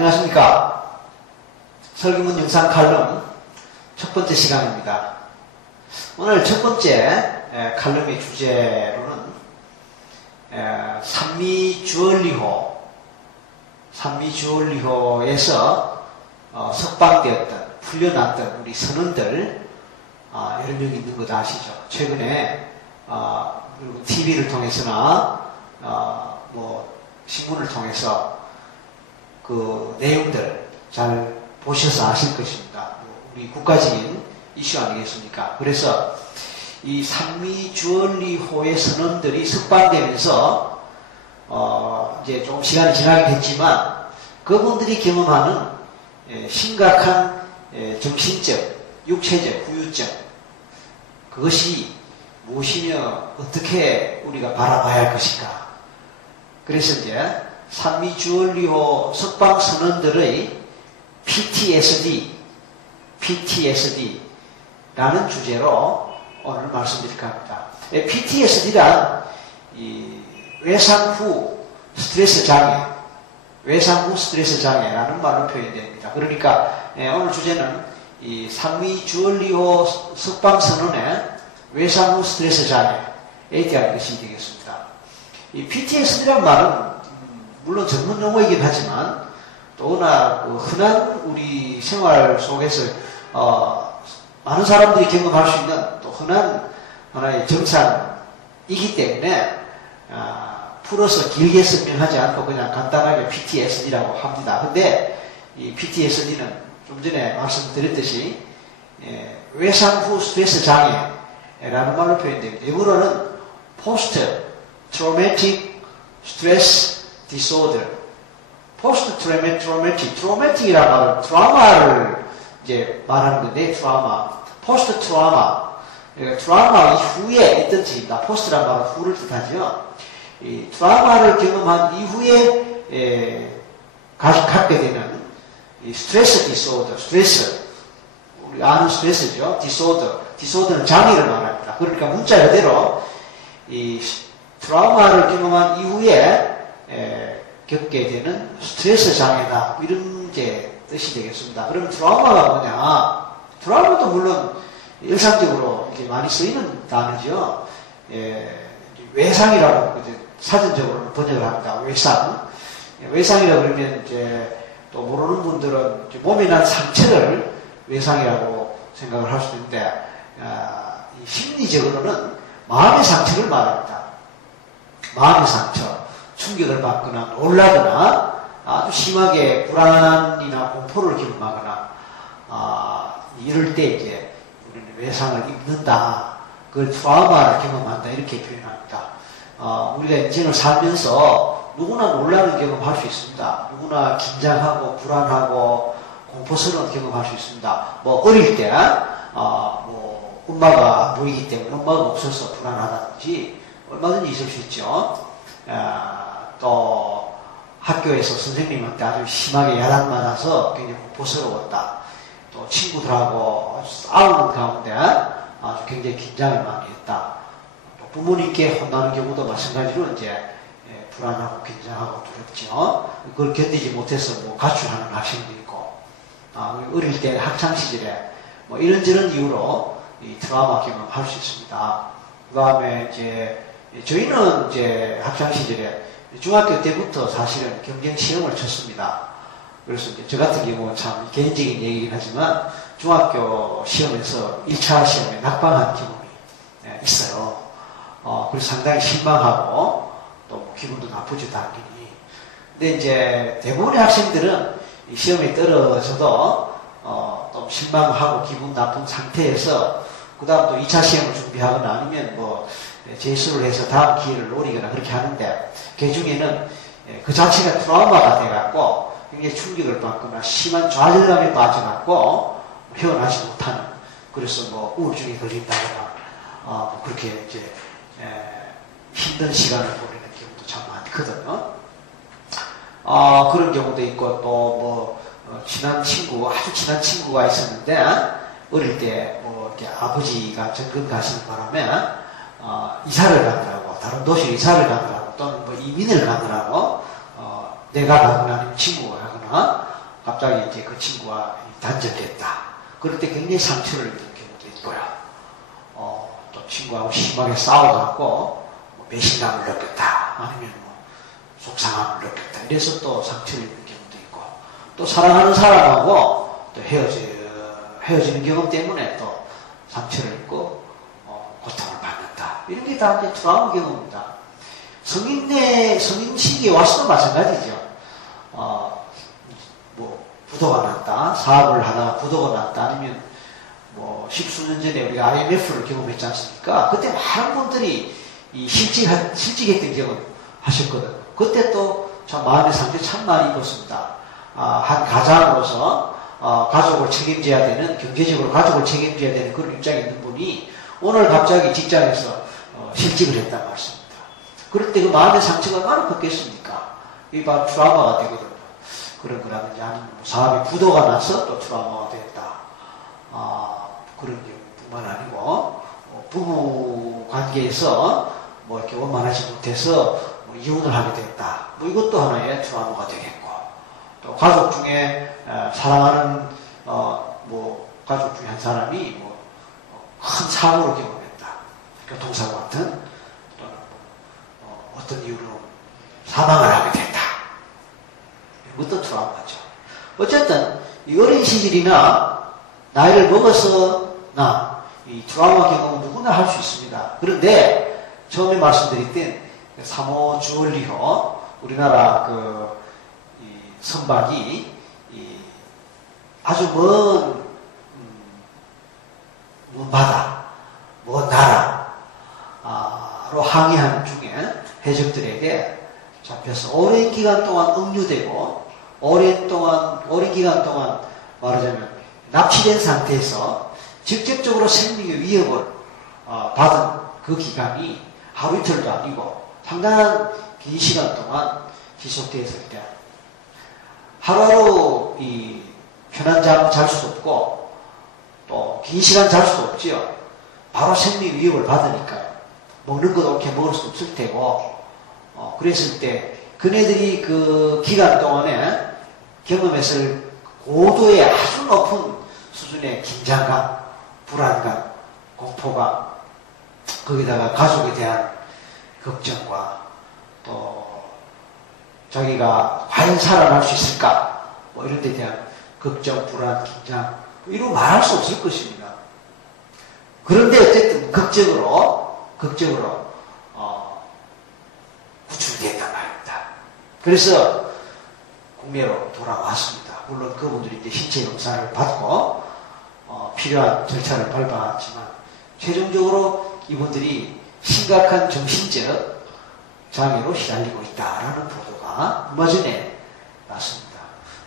안녕하십니까. 설교문 영상 칼럼 첫 번째 시간입니다. 오늘 첫 번째 칼럼의 주제로는 산미주얼리호에서 석방되었던, 풀려났던 우리 선원들 여러 명 있는 거 다 아시죠? 최근에 TV를 통해서나 신문을 통해서 그 내용들 잘 보셔서 아실 것입니다. 우리 국가적인 이슈 아니겠습니까? 그래서 이 산미주얼리호의 선원들이 석방되면서 이제 좀 시간이 지나게 됐지만 그분들이 경험하는 심각한 정신적, 육체적 후유증, 그것이 무엇이며 어떻게 우리가 바라봐야 할 것인가. 그래서 이제 산미주얼리호 석방 선원들의 PTSD라는 주제로 오늘 말씀드릴까 합니다. PTSD란 외상 후 스트레스 장애라는 말로 표현됩니다. 그러니까 오늘 주제는 이 산미주얼리호 석방 선원의 외상 후 스트레스 장애에 대한 것이 되겠습니다. 이 PTSD란 말은 물론 전문 용어이긴 하지만 또나 흔한 우리 생활 속에서 많은 사람들이 경험할 수 있는 또 흔한 하나의 증상이기 때문에 풀어서 길게 설명하지 않고 그냥 간단하게 PTSD라고 합니다. 근데 이 PTSD는 좀 전에 말씀드렸듯이 외상 후 스트레스 장애라는 말로 표현됩니다. 영어로는 Post Traumatic Stress Disorder. Post Traumatic이라는 말은 트라우마를 이제 말하는 건데, Post Trauma. 트라우마 이후에 있던 뜻입니다. Post라는 말은 후를 뜻하죠. 이 트라우마를 경험한 이후에 갖게 되는 이 스트레스 디소더, 스트레스. 우리 아는 스트레스죠. 디소더는 장애를 말합니다. 그러니까 문자 그대로 이 트라우마를 경험한 이후에 겪게 되는 스트레스 장애다. 이런 게 뜻이 되겠습니다. 그럼 트라우마가 뭐냐? 트라우마도 물론 일상적으로 이렇게 많이 쓰이는 단어죠. 외상이라고 사전적으로 번역을 합니다. 외상이라고 그러면 이제 또 모르는 분들은 이제 몸에 난 상처를 외상이라고 생각을 할 수도 있는데, 심리적으로는 마음의 상처를 말합니다. 마음의 상처. 충격을 받거나 놀라거나 아주 심하게 불안이나 공포를 경험하거나 이럴 때 이제 우리는 외상을 입는다. 그걸 트라우마를 경험한다. 이렇게 표현합니다. 우리가 인생을 살면서 누구나 놀라는 경험할 수 있습니다. 누구나 긴장하고 불안하고 공포스러운 경험할 수 있습니다. 어릴 때 엄마가 안 보이기 때문에 엄마가 없어서 불안하다든지 얼마든지 있을 수 있죠. 또 학교에서 선생님한테 아주 심하게 야단맞아서 굉장히 공포스러웠다. 또 친구들하고 싸우는 가운데 아주 굉장히 긴장을 많이 했다. 또 부모님께 혼나는 경우도 마찬가지로 이제 불안하고 긴장하고 두렵죠. 그걸 견디지 못해서 가출하는 학생도 있고, 어릴 때 학창 시절에 이런저런 이유로 이 트라우마 경험할 수 있습니다. 그 다음에 이제 저희는 이제 학창 시절에 중학교 때부터 사실은 경쟁 시험을 쳤습니다. 그래서 이제 저 같은 경우는 참 개인적인 얘기긴 하지만 중학교 시험에서 1차 시험에 낙방한 경험이 있어요. 그래서 상당히 실망하고 또 기분도 나쁘죠, 당연히. 근데 이제 대부분의 학생들은 이 시험에 떨어져도 좀 실망하고 기분 나쁜 상태에서 그 다음 또 2차 시험을 준비하거나 아니면 재수를 해서 다음 기회를 노리거나 그렇게 하는데, 그 중에는 그 자체가 트라우마가 돼갖고 굉장히 충격을 받거나 심한 좌절감에 빠져갖고 헤어나지 못하는, 그래서 우울증에 걸린다거나 그렇게 이제 힘든 시간을 보내는 경우도 참 많거든요. 그런 경우도 있고, 또 아주 친한 친구가 있었는데 어릴 때 이렇게 아버지가 전근 가시는 바람에 이사를 가더라고, 다른 도시로 이사를 가더라고, 또는 이민을 가더라고, 내가 가거나 아니면 친구가 가거나 갑자기 이제 그 친구와 단절됐다. 그럴 때 굉장히 상처를 입는 경우도 있고요. 또 친구하고 심하게 싸워갖고 뭐 배신감을 느꼈다. 아니면 뭐 속상함을 느꼈다. 이래서 또 상처를 입는 경우도 있고, 또 사랑하는 사람하고 또 헤어지는 경험 때문에 또 상처를 입고 고통을 받는다. 이런 게 다 이제 트라우마 경험입니다. 성인 시기에 와서도 마찬가지죠. 뭐 부도가 났다, 사업을 하다가 부도가 났다, 아니면 뭐 십수년 전에 우리가 IMF를 경험했지 않습니까? 그때 많은 분들이 이 실직했던 경험 하셨거든. 그때 또 참 마음의 상처 참 많이 입었습니다. 한 가장으로서 가족을 책임져야 되는, 경제적으로 가족을 책임져야 되는 그런 입장에 있는 분이 오늘 갑자기 직장에서 실직을 했단 말씀입니다. 그럴 때 그 마음의 상처가 얼마나 컸겠습니까? 이게 바로 트라우마가 되거든요. 그런 거라든지, 아니면 사업이 부도가 나서 또 트라우마가 됐다. 그런 경우뿐만 아니고, 부부 관계에서 뭐 이렇게 원만하지 못해서 뭐 이혼을 하게 됐다. 뭐 이것도 하나의 트라우마가 되겠고, 또 가족 중에 사랑하는 뭐 가족 중에 한 사람이 뭐 큰 사고를 경험했다. 교통사고 같은, 또는 어떤 이유로 사망을 하게 됐다. 이것도 트라우마죠. 어쨌든 이 어린 시절이나 나이를 먹어서나 이 트라우마 경험은 누구나 할 수 있습니다. 그런데 처음에 말씀드렸던 사모 주얼리로 우리나라 이 선박이 아주 먼 바다, 먼 나라로 항해하는 중에 해적들에게 잡혀서 오랜 기간 동안 억류되고, 오랜 기간 동안 말하자면 납치된 상태에서 직접적으로 생명의 위협을 받은 그 기간이 하루 이틀도 아니고 상당한 긴 시간 동안 지속되었을 때, 하루하루 편한 잠 잘 수도 없고 또 긴 시간 잘 수도 없지요. 바로 생명 위협을 받으니까요. 먹는 것도 이렇게 먹을 수 없을 테고, 그랬을 때 그네들이 그 기간 동안에 경험했을 고도의 아주 높은 수준의 긴장감, 불안감, 공포감, 거기다가 가족에 대한 걱정과 또 자기가 과연 살아날 수 있을까, 뭐 이런 데 대한 걱정, 불안, 긴장, 이런 말할 수 없을 것입니다. 그런데 어쨌든 극적으로 구출됐단 말입니다. 그래서 국내로 돌아왔습니다. 물론 그분들이 이제 신체 검사를 받고 필요한 절차를 밟았지만 최종적으로 이분들이 심각한 정신적 장애로 시달리고 있다라는 보도가 얼마 전에 났습니다.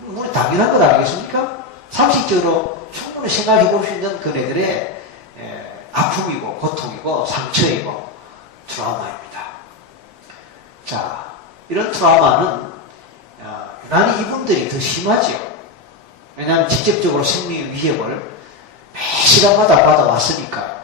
물론 당연한 것 아니겠습니까? 상식적으로 충분히 생각해 볼 수 있는 그네들의 아픔이고 고통이고 상처이고 트라우마입니다. 자, 이런 트라우마는 유난히 이분들이 더 심하지요. 왜냐하면 직접적으로 생명의 위협을 매 시간마다 받아왔으니까요.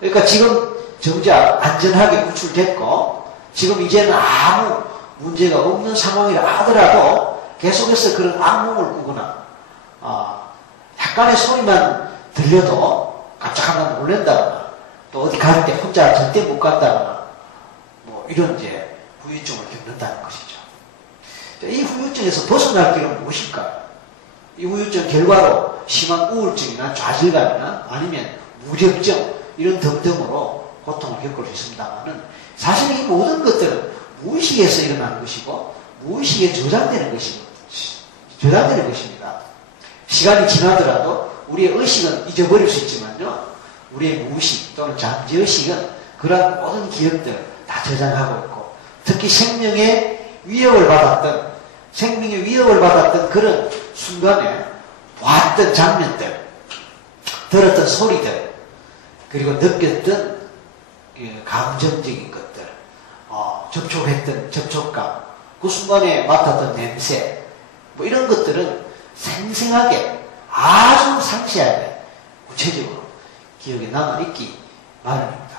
그러니까 지금 정작 안전하게 구출됐고 지금 이제는 아무 문제가 없는 상황이라 하더라도 계속해서 그런 악몽을 꾸거나 약간의 소리만 들려도 깜짝깜짝 놀란다거나, 또 어디 갈 때 혼자 절대 못 간다거나, 뭐 이런 이제 후유증을 겪는다는 것이죠. 이 후유증에서 벗어날 길은 무엇일까요? 이 후유증 결과로 심한 우울증이나 좌절감이나 아니면 무력증 이런 등등으로 고통을 겪을 수 있습니다만은, 사실 이 모든 것들은 무의식에서 일어나는 것이고 무의식에 저장되는 것입니다. 시간이 지나더라도 우리의 의식은 잊어버릴 수 있지만요, 우리의 무의식 또는 잠재의식은 그런 모든 기억들을 다 저장하고 있고, 특히 생명의 위협을 받았던 그런 순간에 봤던 장면들, 들었던 소리들, 그리고 느꼈던 감정적인 것들, 접촉했던 접촉감, 그 순간에 맡았던 냄새, 뭐 이런 것들은 생생하게, 아주 상세하게, 구체적으로 기억에 남아있기 마련입니다.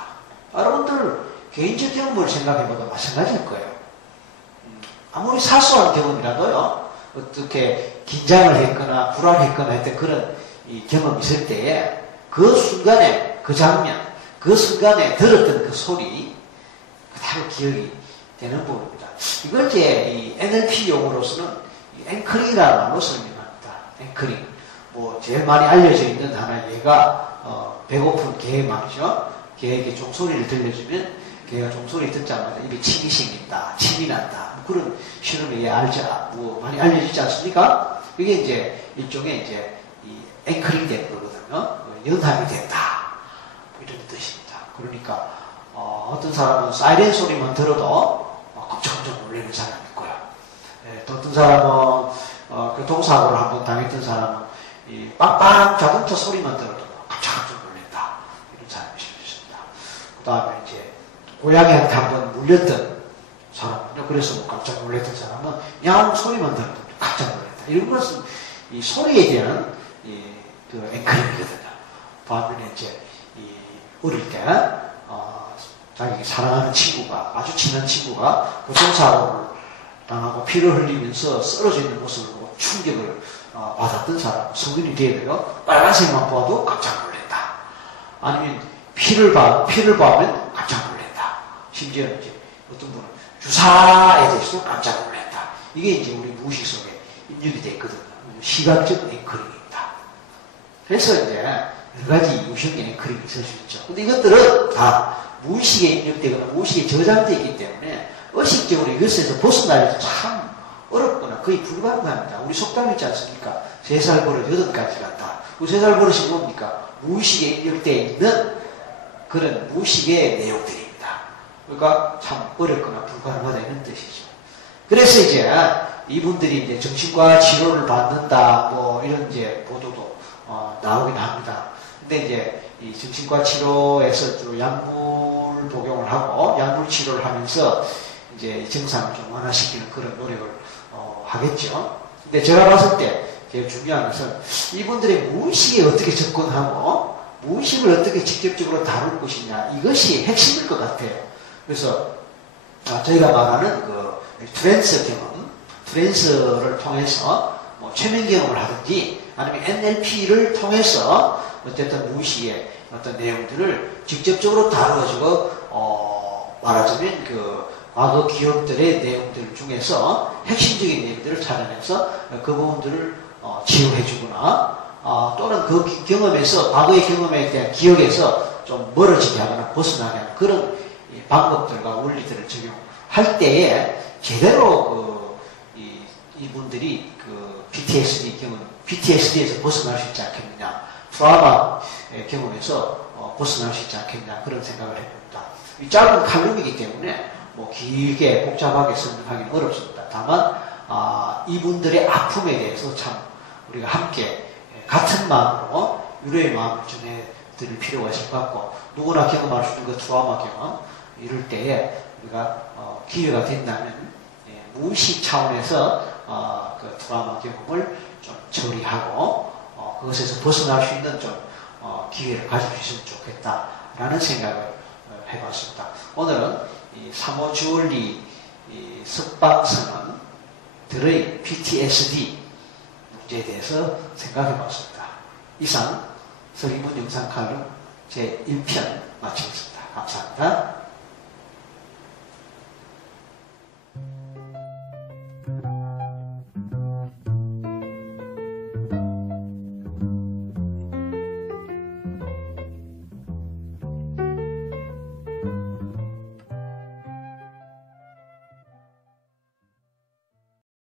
여러분들 개인적 경험을 생각해봐도 마찬가지일 거예요. 아무리 사소한 경험이라도요, 어떻게 긴장을 했거나 불안했거나 했던 그런 이 경험이 있을 때에 그 순간에 그 장면, 그 순간에 들었던 그 소리 그대로 기억이 되는 부분입니다. 이걸 이제 이 NLP 용어로서는 앵커링이라는 말로 설명합니다. 앵커링. 뭐 제일 많이 알려져 있는 하나의 예가 배고픈 개 말이죠. 개에게 종소리를 들려주면 개가 종소리 듣자마자 입에 침이 생긴다, 침이 난다. 뭐 그런 실험에 뭐 많이 알려지지 않습니까? 이게 이제 일종의 이제 이 앵커링 되는 거거든요. 연합이 된다. 뭐 이런 뜻입니다. 그러니까 어떤 사람은 사이렌 소리만 들어도 깜짝깜짝 놀라는 사람이 있고요. 또 어떤 사람은 교통사고를 한번 당했던 사람은 이 빵빵 자동차 소리만 들어도 깜짝깜짝 놀란다. 이런 사람이 있습니다. 그 다음에 이제 고양이한테 한번 물렸던 사람은요. 그래서 뭐 깜짝 놀랐던 사람은 야옹 소리만 들어도 깜짝 놀란다. 이런 것은 이 소리에 대한 그 앵커링이거든요. 반면에 이제 어릴 때 자기 사랑하는 친구가, 아주 친한 친구가 교통사고를 당하고 피를 흘리면서 쓰러져 있는 모습을 보고 충격을 받았던 사람, 성인이 되어요. 빨간색만 봐도 깜짝 놀란다. 아니면 피를 봐면 깜짝 놀란다. 심지어 이제 어떤 분은 주사에 대해서 깜짝 놀란다. 이게 이제 우리 무의식 속에 입력이 되어 있거든요. 시각적 앵커링입니다. 그래서 이제 여러 가지 유형의 앵커링이 있을 수 있죠. 근데 이것들은 다 무의식에 입력되거나 무의식에 저장되어 있기 때문에 의식적으로 이것에서 벗어나기도 참 어렵거나 거의 불가능합니다. 우리 속담 있지 않습니까? 3살 버릇 8가지 같다. 그 3살 버릇이 뭡니까? 무의식에 입력되어 있는 그런 무의식의 내용들입니다. 그러니까 참 어렵거나 불가능하다 이런 뜻이죠. 그래서 이제 이분들이 이제 정신과 치료를 받는다 뭐 이런 이제 보도도 나오긴 합니다. 근데 이제 이 정신과 치료에서 주로 약물 복용을 하고 약물 치료를 하면서 이제 증상을 좀 완화시키는 그런 노력을 하겠죠. 근데 제가 봤을 때 제일 중요한 것은 이분들의 무의식에 어떻게 접근하고 무의식을 어떻게 직접적으로 다룰 것이냐 이것이 핵심일 것 같아요. 그래서 저희가 말하는 그 트랜스 경험, 트랜스를 통해서 뭐 최면 경험을 하든지 아니면 NLP를 통해서 어쨌든 무의식의 어떤 내용들을 직접적으로 다뤄가지고 말하자면 그 과거 기억들의 내용들 중에서 핵심적인 내용들을 찾아내서 그 부분들을 치유해주거나 또는 그 경험에서 과거의 경험에 대한 기억에서 좀 멀어지게 하거나 벗어나게 하는 그런 방법들과 원리들을 적용할 때에 제대로 이분들이 그 PTSD 경험, PTSD에서 벗어날 수 있지 않겠느냐, 트라우마 경험에서 벗어날 수 있지 않겠냐 그런 생각을 해봅니다. 이 짧은 칼럼이기 때문에 뭐 길게 복잡하게 설명하기는 어렵습니다. 다만 이분들의 아픔에 대해서 참 우리가 함께 같은 마음으로 유로의 마음을 전해드릴 필요가 있을 것 같고 누구나 경험할 수 있는 그 트라우마 경험 이럴 때에 우리가 기회가 된다면 무의식 차원에서 그 트라우마 경험을 좀 처리하고 그것에서 벗어날 수 있는 좀 기회를 가질 수 있으면 좋겠다라는 생각을 해봤습니다. 오늘은 이 사모 주얼리 석박선언들의 PTSD 문제에 대해서 생각해봤습니다. 이상 서리문 영상 칼럼 제1편 마치겠습니다. 감사합니다.